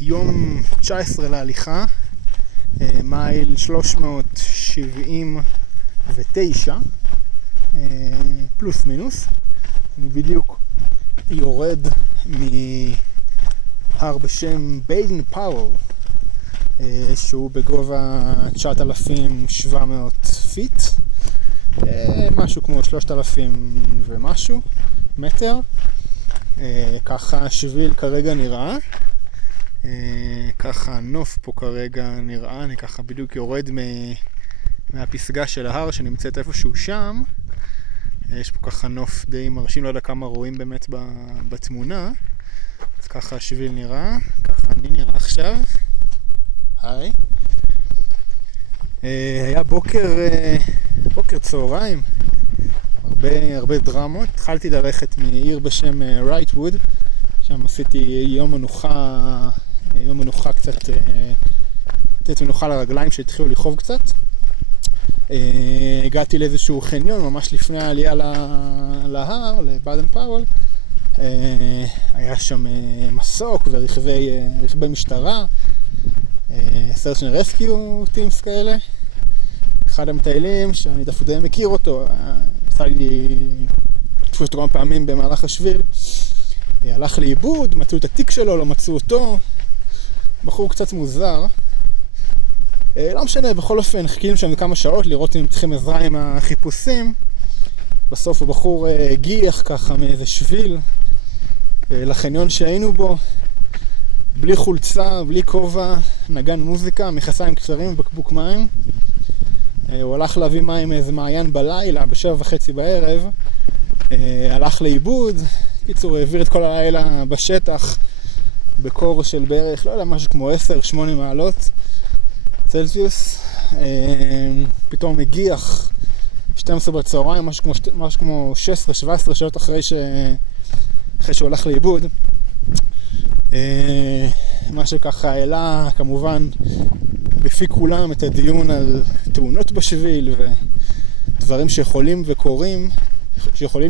יום 19 להליכה, מייל 379, פלוס מינוס. אני בדיוק יורד מהר בשם ביידן פאוול, שהוא בגובה 9,700 פיט, משהו כמו 3,000 ומשהו מטר. ככה השביל כרגע נראה, ככה הנוף פה כרגע נראה. אני ככה בדיוק יורד מהפסגה של ההר שנמצאת איפשהו שם. יש פה ככה נוף די מרשים, לא יודע כמה רואים באמת בתמונה. אז ככה השביל נראה, ככה אני נראה עכשיו. היי. היה בוקר צהריים, הרבה דרמות. התחלתי ללכת מעיר בשם רייטווד, שם עשיתי יום מנוחה קצת, לתת מנוחה לרגליים שהתחילו לכאוב קצת. הגעתי לאיזשהו חניון ממש לפני העלייה להר, לביידן פאוול. היה שם מסוק ורכבי משטרה, search and rescue teams כאלה. אחד המטיילים שאני דווקא די מכיר אותו, עשה לי תפוס אותו כמה פעמים במהלך השביל, הלך לאיבוד, מצאו את התיק שלו, לא מצאו אותו. בחור קצת מוזר, לא משנה. בכל אופן חיכינו שם כמה שעות לראות אם צריכים עזרה עם החיפושים. בסוף הבחור הגיח ככה מאיזה שביל לחניון שהיינו בו, בלי חולצה, בלי כובע, נגן מוזיקה, מכנסיים קצרים ובקבוק מים. הוא הלך להביא מים מאיזה מעיין בלילה, ב7:30 בערב. הלך לאיבוד. קיצור, העביר את כל הלילה בשטח בקור של בערך, לא יודע, משהו כמו 10-8 מעלות צלזיוס. פתאום הגיח 12 בצהריים, משהו כמו 16-17 שעות אחרי שהוא הלך לאיבוד. מה שככה העלה כמובן בפי כולם את הדיון על תאונות בשביל ודברים שיכולים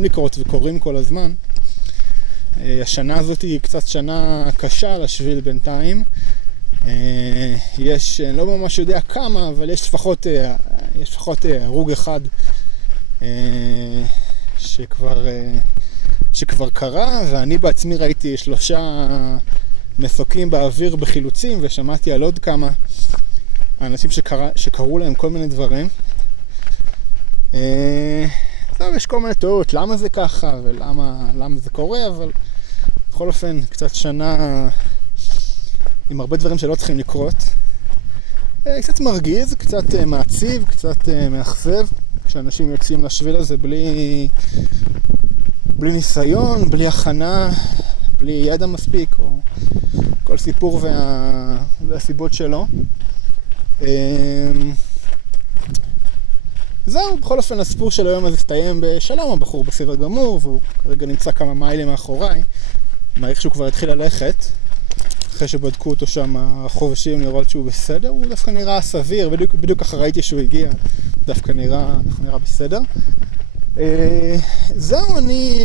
לקרות וקורים כל הזמן. השנה הזאת היא קצת שנה קשה לשביל בינתיים. יש, אני לא ממש יודע כמה, אבל יש לפחות הרוג אחד שכבר קרה, ואני בעצמי ראיתי 3 מסוקים באוויר בחילוצים, ושמעתי על עוד כמה אנשים שקראו להם כל מיני דברים. יש כל מיני תיאוריות למה זה ככה ולמה זה קורה, אבל בכל אופן קצת שנה עם הרבה דברים שלא צריכים לקרות. קצת מרגיז, קצת מעציב, קצת מאכזב, כשאנשים יוצאים לשביל הזה בלי ניסיון, בלי הכנה, בלי ידע מספיק, או כל סיפור והסיבות שלו. זהו, בכל אופן הסיפור של היום הזה הסתיים בשלום. הבחור בסדר גמור, והוא כרגע נמצא כמה מיילים מאחוריי. מעריך שהוא כבר התחיל ללכת, אחרי שבדקו אותו שם החובשים לראות שהוא בסדר. הוא דווקא נראה סביר, בדיוק אחרי ראיתי שהוא הגיע, דווקא נראה בסדר. זהו, אני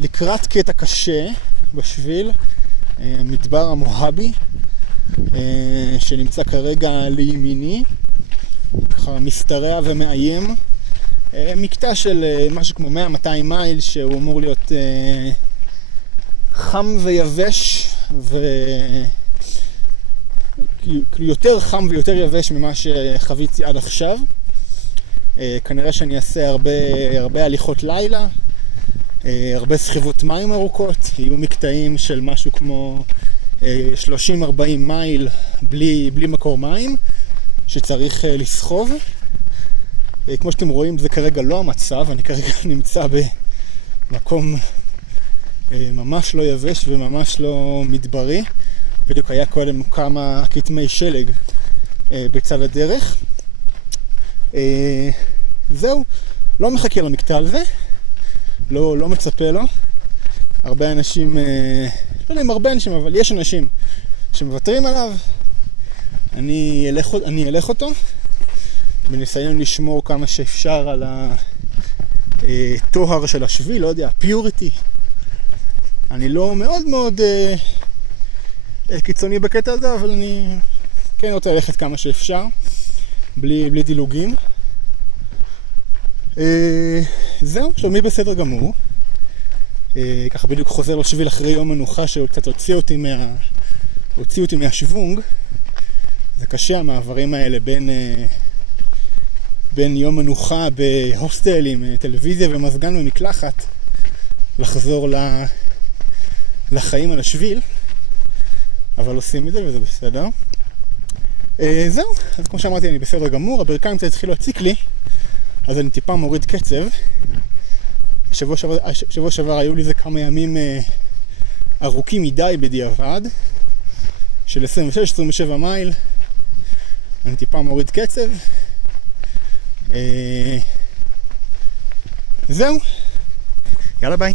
לקראת קטע קשה בשביל מדבר המוהבי, שנמצא כרגע לימיני, ככה מסתרע ומאיים. מקטע של משהו כמו 100-200 מייל, שהוא אמור להיות חם ויבש, יותר חם ויותר יבש ממה שחוויתי עד עכשיו. כנראה שאני אעשה הרבה הליכות לילה, הרבה סחיבות מים ארוכות. יהיו מקטעים של משהו כמו 30-40 מייל בלי מקור מים שצריך לסחוב. כמו שאתם רואים, זה כרגע לא המצב. אני כרגע נמצא במקום ממש לא יבש וממש לא מדברי. בדיוק היה קודם כמה כתמי שלג בצד הדרך. זהו, לא מחכה למקטע הזה, לא מצפה לו. הרבה אנשים, לא יודע אם הרבה אנשים, אבל יש אנשים שמוותרים עליו. אני אלך אותו בניסיון לשמור כמה שאפשר על הטוהר של השביל, לא יודע, פיוריטי. אני לא מאוד מאוד קיצוני בקטע הזה, אבל אני כן רוצה ללכת כמה שאפשר, בלי דילוגים. זהו, שלומי בסדר גמור. ככה בדיוק חוזר לשביל אחרי יום מנוחה שקצת הוציא אותי מהשוונג. זה קשה המעברים האלה בין יום מנוחה בהוסטל עם טלוויזיה ומזגן ומקלחת לחזור לחיים על השביל, אבל עושים את זה וזה בסדר. זהו, אז כמו שאמרתי, אני בסדר גמור. הברכיים קצת התחילו להציק לי, אז אני טיפה מוריד קצב. שבוע שעבר היו לי זה כמה ימים ארוכים מדי בדיעבד, של 26-27 מייל. אני טיפה מוריד קצב. זהו, יאללה ביי.